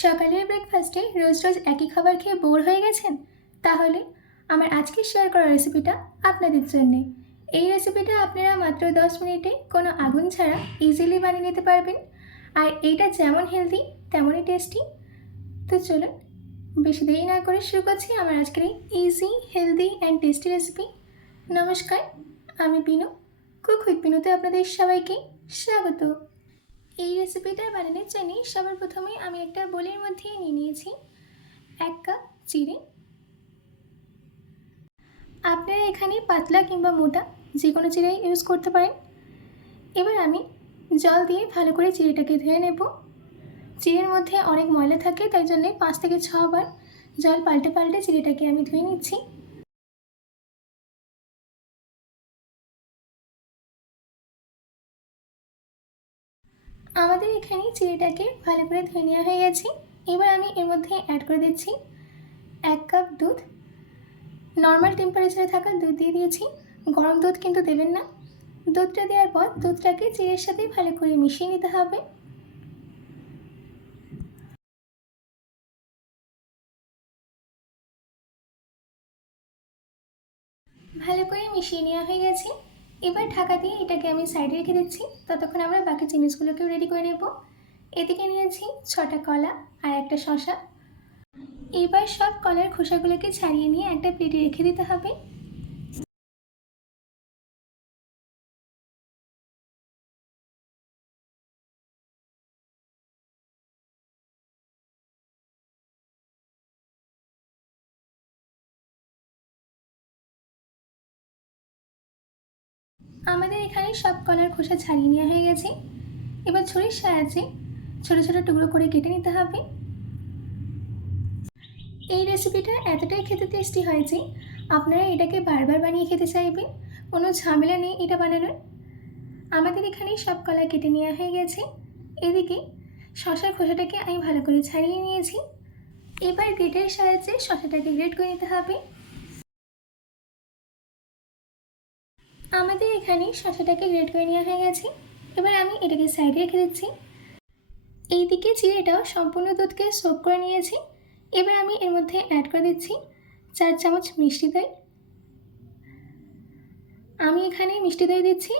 সকালের ব্রেকফাস্টে রোজ রোজ একই খাবার খেয়ে বোর হয়ে গেছেন? তাহলে আমার আজকে শেয়ার করা রেসিপিটা আপনাদের জন্যে। এই রেসিপিটা আপনারা মাত্র 10 মিনিটে কোনো আগুন ছাড়া ইজিলি বানিয়ে নিতে পারবেন। আর এইটা যেমন হেলদি তেমনই টেস্টি। তো চলুন বেশি দেরি না করে শুরু করছি আমার আজকের এই easy, healthy and tasty recipe. নমস্কার, আমি পিনু। কুক উইথ পিনুতে আপনাদের সবাইকে স্বাগত। এই রেসিপিটা বানানোর জন্য সবার প্রথমে আমি একটা বোলের মধ্যে নিয়ে নিয়েছি 1 কাপ চিড়ে। আপনারা এখানে পাতলা কিংবা মোটা যে কোনো চিড়াই ইউজ করতে পারেন। এবার আমি জল দিয়ে ভালো করে চিড়েটাকে ধুয়ে নেব। চিড়ের মধ্যে অনেক ময়লা থাকে, তাই জন্যে 5 থেকে 6 বার জল পাল্টে পাল্টে চিড়েটাকে আমি ধুয়ে নিচ্ছি। আমাদের এখানে চিড়েটাকে ভালো করে ধুয়ে নেওয়া হয়ে গেছে। এবার আমি এর মধ্যে অ্যাড করে দিচ্ছি 1 কাপ দুধ। নর্মাল টেম্পারেচারে থাকা দুধ দিয়ে দিয়েছি, গরম দুধ কিন্তু দেবেন না। দুধটা দেওয়ার পর দুধটাকে চিড়ের সাথে ভালো করে মিশিয়ে নিতে হবে। ভালো করে মিশিয়ে নেওয়া হয়ে গেছে। এবার ঢাকা দিয়ে এটাকে আমি সাইডে রেখে দিচ্ছি, ততক্ষণ আমরা বাকি জিনিসগুলোকেও রেডি করে নেব। এদিকে নিয়েছি 6টা কলা আর একটা শসা। এবার সব কলার খোসাগুলোকে ছাড়িয়ে নিয়ে একটা প্লেটে রেখে দিতে হবে। আমাদের এখানে সব কলার খোসা ছাড়িয়ে নেওয়া হয়ে গেছে। এবার ছুরির সাহায্যে ছোটো ছোটো টুকরো করে কেটে নিতে হবে। এই রেসিপিটা এতটাই খেতে টেস্টি হয় যে আপনারা এটাকে বারবার বানিয়ে খেতে চাইবেন। কোনো ঝামেলা নেই এটা বানানোর। আমাদের এখানে সব কলা কেটে নেওয়া হয়ে গেছে। এদিকে শসার খোসাটাকে আমি ভালো করে ছাড়িয়ে নিয়েছি। এবার গ্রেটের সাহায্যে শসাটাকে গ্রেট করে নিতে হবে। আমাদের এখানে শসাটাকে গ্রেট করে নেওয়া হয়ে গেছে। এবার আমি এটাকে সাইডে রেখে দিচ্ছি। এইদিকে চিড়েটাও সম্পূর্ণ দুধকে সোক করে নিয়েছি। এবার আমি এর মধ্যে অ্যাড করে দিচ্ছি 4 চামচ মিষ্টি দই। আমি এখানে মিষ্টি দই দিচ্ছি।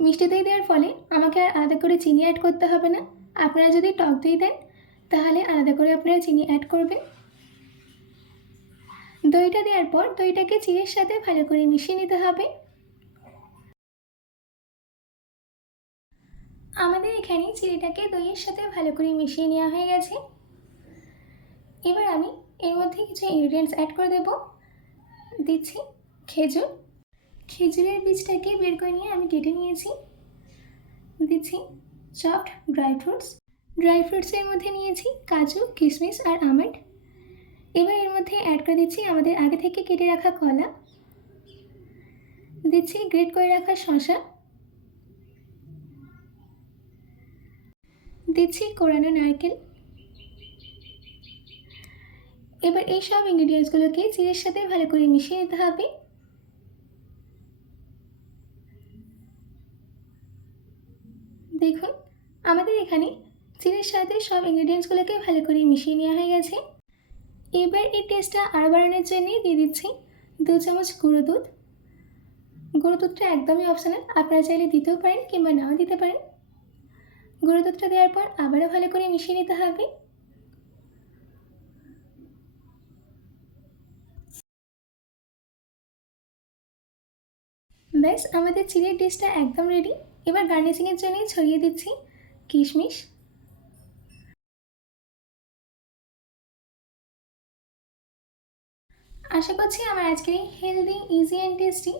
মিষ্টি দই দেওয়ার ফলে আমাকে আর আলাদা করে চিনি অ্যাড করতে হবে না। আপনারা যদি টক দই দেন তাহলে আলাদা করে আপনারা চিনি অ্যাড করবেন। দইটা দেওয়ার পর দইটাকে চিড়ের সাথে ভালো করে মিশিয়ে নিতে হবে। আমাদের এখানে চিড়েটাকে দইয়ের সাথে ভালো করে মিশিয়ে নেওয়া হয়ে গেছে। এবার আমি এর মধ্যে কিছু ইনগ্রিডিয়েন্টস অ্যাড করে দেব। দিচ্ছি খেজুর। খেজুরের বীজটাকে বের করে নিয়ে আমি কেটে নিয়েছি। দিচ্ছি চপড ড্রাই ফ্রুটস। ড্রাই ফ্রুটসের মধ্যে নিয়েছি কাজু, কিশমিশ আর আমন্ড। এবার এর মধ্যে অ্যাড করে দিচ্ছি আমাদের আগে থেকে কেটে রাখা কলা। দিচ্ছি গ্রেট করে রাখা শসা। দিচ্ছি কোরানো নারকেল। এবার এই সব ইনগ্রিডিয়েন্টসগুলোকে চিড়ের সাথে ভালো করে মিশিয়ে নিতে হবে। দেখুন আমাদের এখানে চিড়ের সাথে সব ইনগ্রিডিয়েন্টসগুলোকে ভালো করে মিশিয়ে নেওয়া হয়ে গেছে। এবার এই টেস্টটা আরও বাড়ানোর জন্য দিয়ে দিচ্ছি 2 চামচ গুঁড়ো দুধ। গুঁড়ো দুধটা একদমই অপশনাল, আপনারা চাইলে দিতেও পারেন কিংবা নাও দিতে পারেন। গুঁড়ো দুধটা দেওয়ার পর আবারও ভালো করে মিশিয়ে নিতে হবে। ব্যাস আমাদের চিড়ের ডিশটা একদম রেডি। এবার গার্নিশিংয়ের জন্য ছড়িয়ে দিচ্ছি কিশমিশ। আশা করছি আমার আজকের এই হেলদি, ইজি অ্যান্ড টেস্টি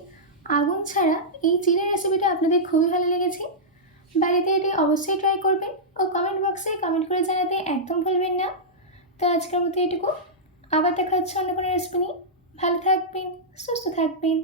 আগুন ছাড়া এই চিড়ের রেসিপিটা আপনাদের খুবই ভালো লেগেছে। বাড়িতে এটি অবশ্যই ট্রাই করবেন ও কমেন্ট বক্সে কমেন্ট করে জানাতে একদম ভুলবেন না। তো আজকের মতো এটুকু। আবার দেখা হচ্ছে অন্য কোনো রেসিপি নিয়ে। ভালো থাকবেন, সুস্থ থাকবেন।